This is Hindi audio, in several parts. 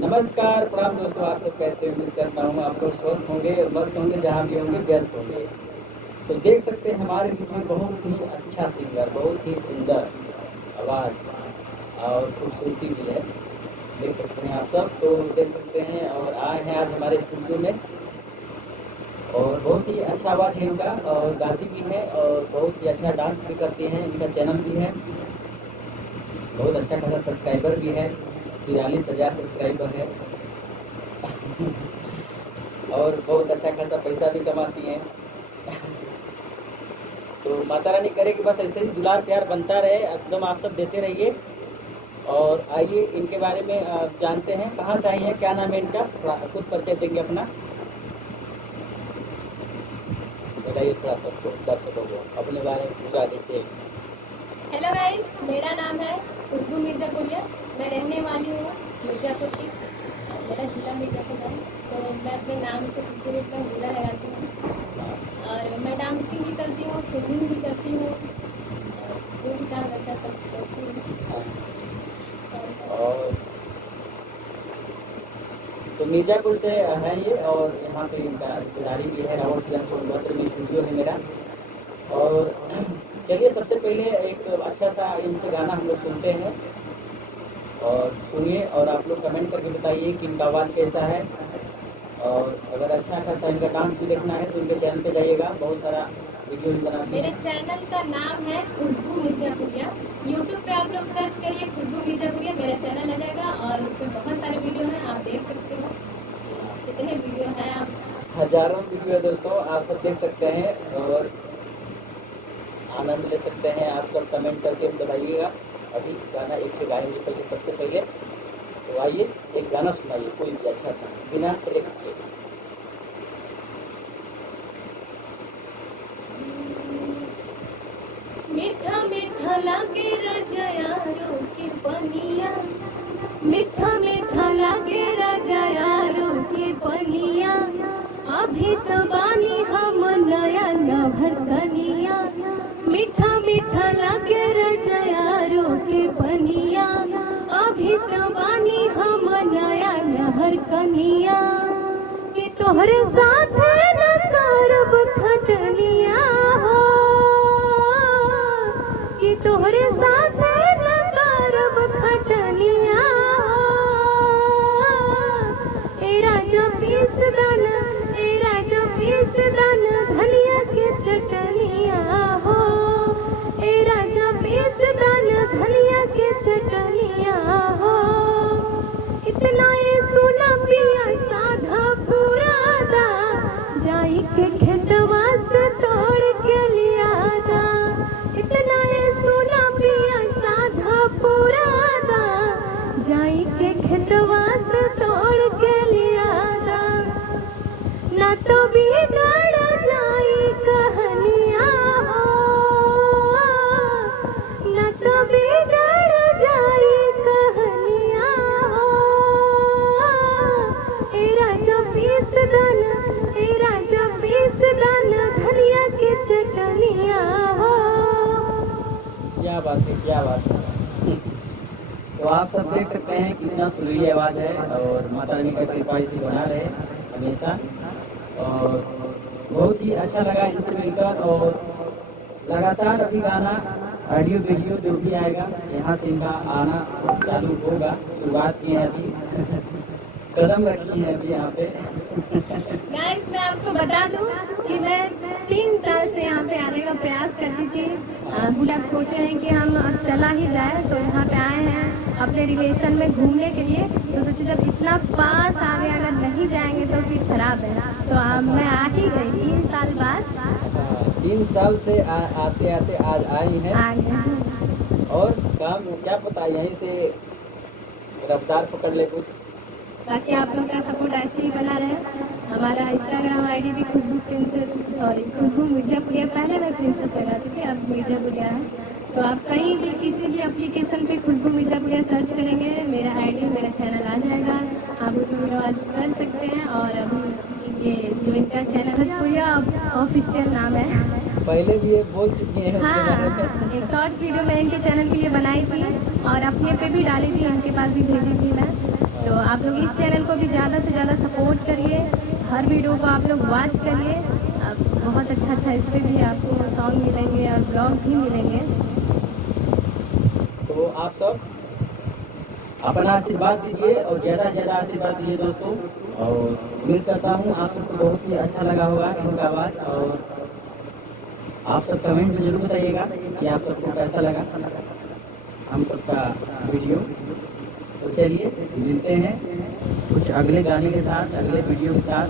नमस्कार, प्रणाम दोस्तों, आप सब कैसे? उम्मीद करता हूँ आप लोग स्वस्थ होंगे और मस्त होंगे, जहाँ भी होंगे व्यस्त होंगे। तो देख सकते हैं हमारे बीच में बहुत ही अच्छा सिंगर, बहुत ही सुंदर आवाज़ और खूबसूरती भी है। देख सकते हैं आप सब, तो देख सकते हैं और आए हैं आज हमारे स्टूडियो में और बहुत ही अच्छा आवाज़ है इनका और गाती भी है और बहुत ही अच्छा डांस भी करती हैं। इनका चैनल भी है, बहुत अच्छा खासा सब्सक्राइबर भी है, 43,000 सब्सक्राइबर है। और बहुत अच्छा खासा पैसा भी कमाती हैं। तो माता रानी करे कि बस ऐसे ही दुलार प्यार बनता रहे, एकदम आप सब देते रहिए। और आइए इनके बारे में जानते हैं, कहाँ से आई हैं, क्या नाम है इनका, खुद परिचय देंगे अपना। बताइए थोड़ा सबको, दर्शकों को अपने बारे में पूरा डिटेल। हेलो गाइस, मेरा नाम है खुशबू मिर्ज़ापुरिया। मैं रहने वाली हूँ मिर्ज़ापुर की। मेरा ज़िला मिर्ज़ापुर है। तो मैं अपने नाम के पीछे भी अपना ज़िला लगाती हूँ और मैं डांसिंग भी करती हूँ, सिंगिंग भी करती हूँ और जो भी काम रहता है सब करती हूँ। और तो मिर्जापुर से है ये और यहाँ पे इनका रिश्तेदारी भी है, रावण सिंह सोनभद्र में स्टूडियो है मेरा। और चलिए सबसे पहले एक अच्छा सा इनसे गाना हम लोग सुनते हैं और सुनिए और आप लोग कमेंट करके बताइए कि इनका आवाज़ कैसा है। और अगर अच्छा खासा इनका डांस भी देखना है तो इनके चैनल पे जाइएगा, बहुत सारा वीडियो भी बनाती मेरे हैं। चैनल का नाम है खुशबू मिर्ज़ापुरिया। यूट्यूब पे आप लोग सर्च करिए खुशबू मिर्ज़ापुरिया, मेरा चैनल आ जाएगा और उसमें बहुत सारे वीडियो हैं, आप देख सकते हो। कितने वीडियो हैं आप हजारों वीडियो है दोस्तों, आप सब देख सकते हैं और आनंद ले सकते हैं। आप सब कमेंट करके बताइएगा। अभी गाना एक से गाएंगे पहले, सबसे पहले तो आइए एक गाना सुनाइए कोई भी अच्छा सा बिना ट्रैक के। मीठा मीठा लागे रजयारो के पनिया, मीठा मीठा लागे रजयारो के पनिया। अभी तो बानी हम नया नभर कनिया, मीठा मीठा लागे रजयारो के पनिया। अभी तो बानी हम नया नहर कनिया, कि तोहरे साथ न करब खटनिया हो, कि तोहरे साथ न करब खटनिया हो। ए राजा पीस दाना, ए राजा पीस दाना धनिया के चटनिया हो। ए राजा पीस दाना धनिया के चटनिया हो। इतना ये सोना पिया साधा पुरादा, जाई के खेतवा से तोड़ के लिया दा। इतना ये सोना पिया साधा पुरादा, जाई के खेतवा से तोड़ के लिया दा। ना तो बिगड़ जाई कहनिया हो, ना तो बिगड़ जाई कहनिया हो। ए राजा पीस दाना, ए राजा पीस दाना धनिया के चटनिया हो। क्या बात है, क्या बात है। तो आप सब देख सकते हैं कितना सुरीली आवाज़ है और माता रानी का कृपा इसे बना रहे हमेशा। और बहुत ही अच्छा लगा इनसे मिलकर और लगातार अभी गाना ऑडियो वीडियो जो भी आएगा यहाँ से इनका आना चालू होगा। शुरुआत की है अभी कदम रखी है अभी यहाँ पे। गाइस, मैं आपको बता दूं कि मैं 3 साल से यहाँ पे आने का प्रयास करती थी। बोले आप सोचे हैं कि हम अब चला ही जाए, तो यहाँ पे आए हैं अपने रिलेशन में घूमने के लिए। तो सोचे जब इतना पास आ गए, अगर नहीं जाएंगे तो फिर खराब है। तो अब मैं आ ही गई 3 साल बाद। 3 साल से आते आते आज आई हैं। आ गए। और काम क्या पता यहीं से रफ्तार पकड़ ले कुछ। बाकी आप लोग का सपोर्ट ऐसे ही बना रहे। हमारा इंस्टाग्राम आईडी भी खुशबू प्रिंसेस, सॉरी खुशबू मिर्ज़ापुरिया, पहले मैं प्रिंसेस लगाती थी, अब मिर्ज़ापुरिया है। तो आप कहीं भी किसी भी एप्लीकेशन पे खुशबू मिर्ज़ापुरिया सर्च करेंगे, मेरा आईडी, मेरा चैनल आ जाएगा। आप उसमें वॉच कर सकते हैं। और अभी ये जो इनका चैनल भोजपुरिया ऑफिशियल नाम है। पहले भी ये बोल चुकी हैं उसके बारे हाँ, में। एक शॉर्ट वीडियो मैं इनके चैनल के लिए बनाई थी और अपने पे भी डाली थी, इनके पास भी भेजी थी मैं। तो आप लोग इस चैनल को भी ज़्यादा से ज़्यादा सपोर्ट करिए, हर वीडियो को आप लोग वॉच करिए। आप बहुत अच्छा इस पर भी आपको सॉन्ग मिलेंगे और ब्लॉग भी मिलेंगे। तो आप सब अपना आशीर्वाद दीजिए और ज़्यादा से ज़्यादा आशीर्वाद दीजिए दोस्तों। और उम्मीद करता हूँ आप सबको बहुत ही अच्छा लगा होगा इनका आवाज़। और आप सब कमेंट में ज़रूर बताइएगा कि आप सबको कैसा लगा हम सबका वीडियो। तो चलिए मिलते हैं कुछ अगले गाने के साथ, अगले वीडियो के साथ।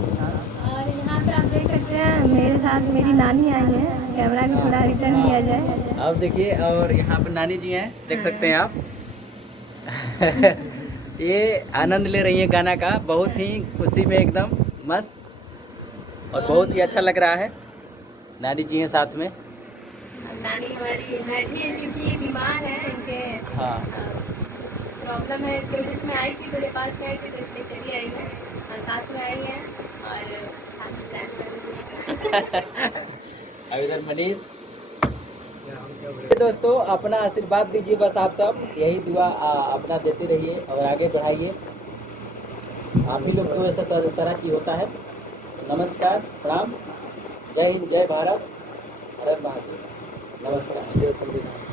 और यहाँ पे आप देख सकते हैं मेरे साथ मेरी नानी आई है। कैमरा को थोड़ा रिटर्न किया जाए। अब देखिए, और यहाँ पर नानी जी हैं, देख सकते हैं आप। ये आनंद ले रही हैं गाना का, बहुत ही खुशी में एकदम मस्त, और बहुत ही अच्छा लग रहा है। नानी जी हैं साथ में। नानी हमारी बैठी है क्योंकि ये बीमार है, इनके हाँ, प्रॉब्लम है, इसकी वजह से मैं आई थी, मेरे पास में आई थी, तो इसलिए चली आई है और साथ में आई है और साथ में प्लान कर रही है। अब इधर मनीष। दोस्तों अपना आशीर्वाद दीजिए बस, आप सब यही दुआ अपना देते रहिए और आगे बढ़ाइए। आप ही लोग को ऐसा सारा चीज होता है। नमस्कार, प्रणाम, जय हिंद, जय भारत, हर हर महादेव। नमस्कार, जय संविधान।